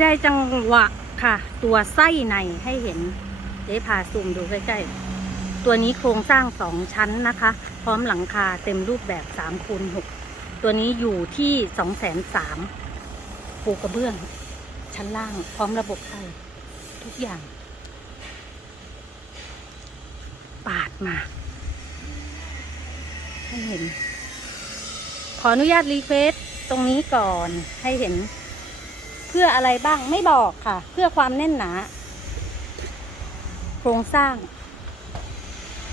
ได้จังหวะค่ะ ตัวไส้ในให้เห็นเจ๊พาซูมดูใกล้ๆ ตัวนี้โครงสร้างสองชั้นนะคะ พร้อมหลังคาเต็มรูปแบบ3คูณ6ตัวนี้อยู่ที่2 3 0 0 0ปูกระเบื้อง ชั้นล่าง พร้อมระบบไฟทุกอย่าง ปาดมา ให้เห็น ขออนุญาตรีเควสตรงนี้ก่อนให้เห็น เพื่ออะไรบ้างไม่บอกค่ะ เพื่อความแน่นหนา โครงสร้าง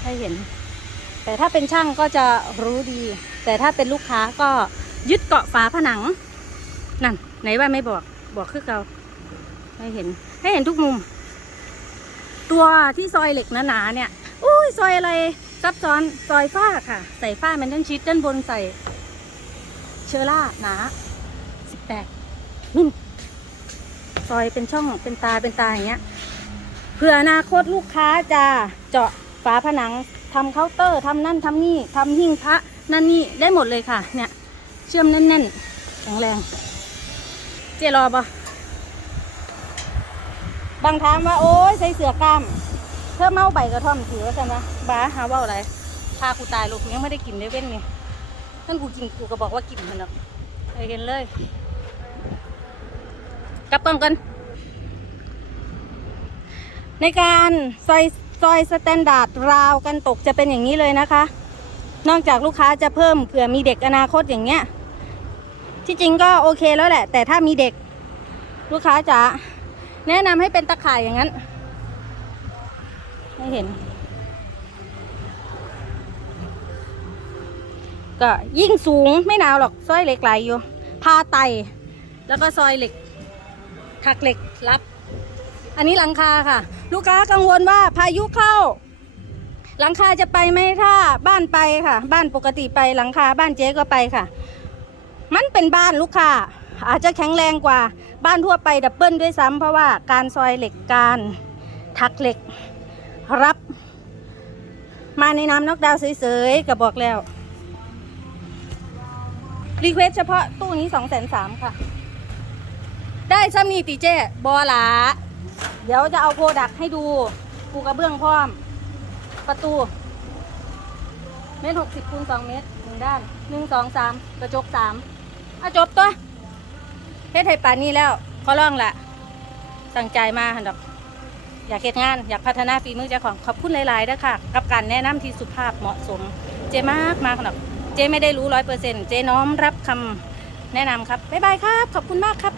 ให้เห็น แต่ถ้าเป็นช่างก็จะรู้ดี แต่ถ้าเป็นลูกค้าก็ยึดเกาะฝาผนัง นั่น ไหนว่าไม่บอกบอกคือเกาให้เห็น ให้เห็นทุกมุม ตัวที่ซอยเหล็กหนาๆเนี่ยอุ้ยซอยอะไรซับซ้อนซอยฝ้าค่ะ ใส่ฝ้ามันทั้งชิดด้านบนใส่ เชอร่าหนาสิบแปดมิล ซอยเป็นช่องเป็นตาเป็นตาอย่างเงี้ยเพื่ออนาคตลูกค้าจะเจาะฝาผนังทำเคาน์เตอร์ทำนั่นทำนี่ทำหิ้งพระนั่นนี่ได้หมดเลยค่ะ เนี่ย เชื่อมแน่นๆแข็งแรง เจรอปะบางถามว่าโอ้ยใส่เสือกล้ามเธอเมาใบกระท่อมถือว่าใช่ไหมบ้าหาว่าอะไรพากูตายลูกยังไม่ได้กินได้เว้นไงท่านกูกินกูก็บอกว่ากินมันหรอกไปกันเลย ลับกล้องกัน ในการซอยซอยสแตนดาร์ดราวกันตกจะเป็นอย่างนี้เลยนะคะ นอกจากลูกค้าจะเพิ่มเผื่อมีเด็กอนาคตอย่างเงี้ย ที่จริงก็โอเคแล้วแหละ แต่ถ้ามีเด็กลูกค้าจะแนะนำให้เป็นตะข่ายอย่างนั้นให้เห็น ก็ยิ่งสูงไม่หนาวหรอกซอยเหล็กไหลอยู่พาไต แล้วก็ซอยเหล็ก ถักเหล็กรับ อันนี้หลังคาค่ะ ลูกค้ากังวลว่าพายุเข้า หลังคาจะไปไหมถ้าบ้านไปค่ะ บ้านปกติไปหลังคาบ้านเจ๊ก็ไปค่ะ มันเป็นบ้านลูกค้าอาจจะแข็งแรงกว่าบ้านทั่วไปดับเบิลด้วยซ้ำเพราะว่าการซอยเหล็กการถักเหล็กรับ มาในน้ำนอกดาวเสยๆก็บอกแล้ว รีเควสเฉพาะตู้นี้สองแสนสามค่ะ ได้ซ้ำนี่ตีเจบอหลาเดี๋ยวจะเอาโปรดักให้ดูปูกระเบื้องพร้อม ประตู เมตรหกสิบคูณสองเมตรหนึ่งด้านหนึ่งสองสามกระจกสามอะจบตัวเฮ็ดให้ป่านนี้แล้วขอร้องละตั้งใจมาหันดอก อยากเฮ็ดงาน อยากพัฒนาฝีมือเจ้าของขอบคุณหลายๆนะค่ะ กับการแนะนำที่สุภาพเหมาะสม เจมากมากดอกเจไม่ได้รู้ร้อยเปอร์เซ็นต์เจน้อมรับคำแนะนำครับบ๊ายบายครับ ขอบคุณมากครับ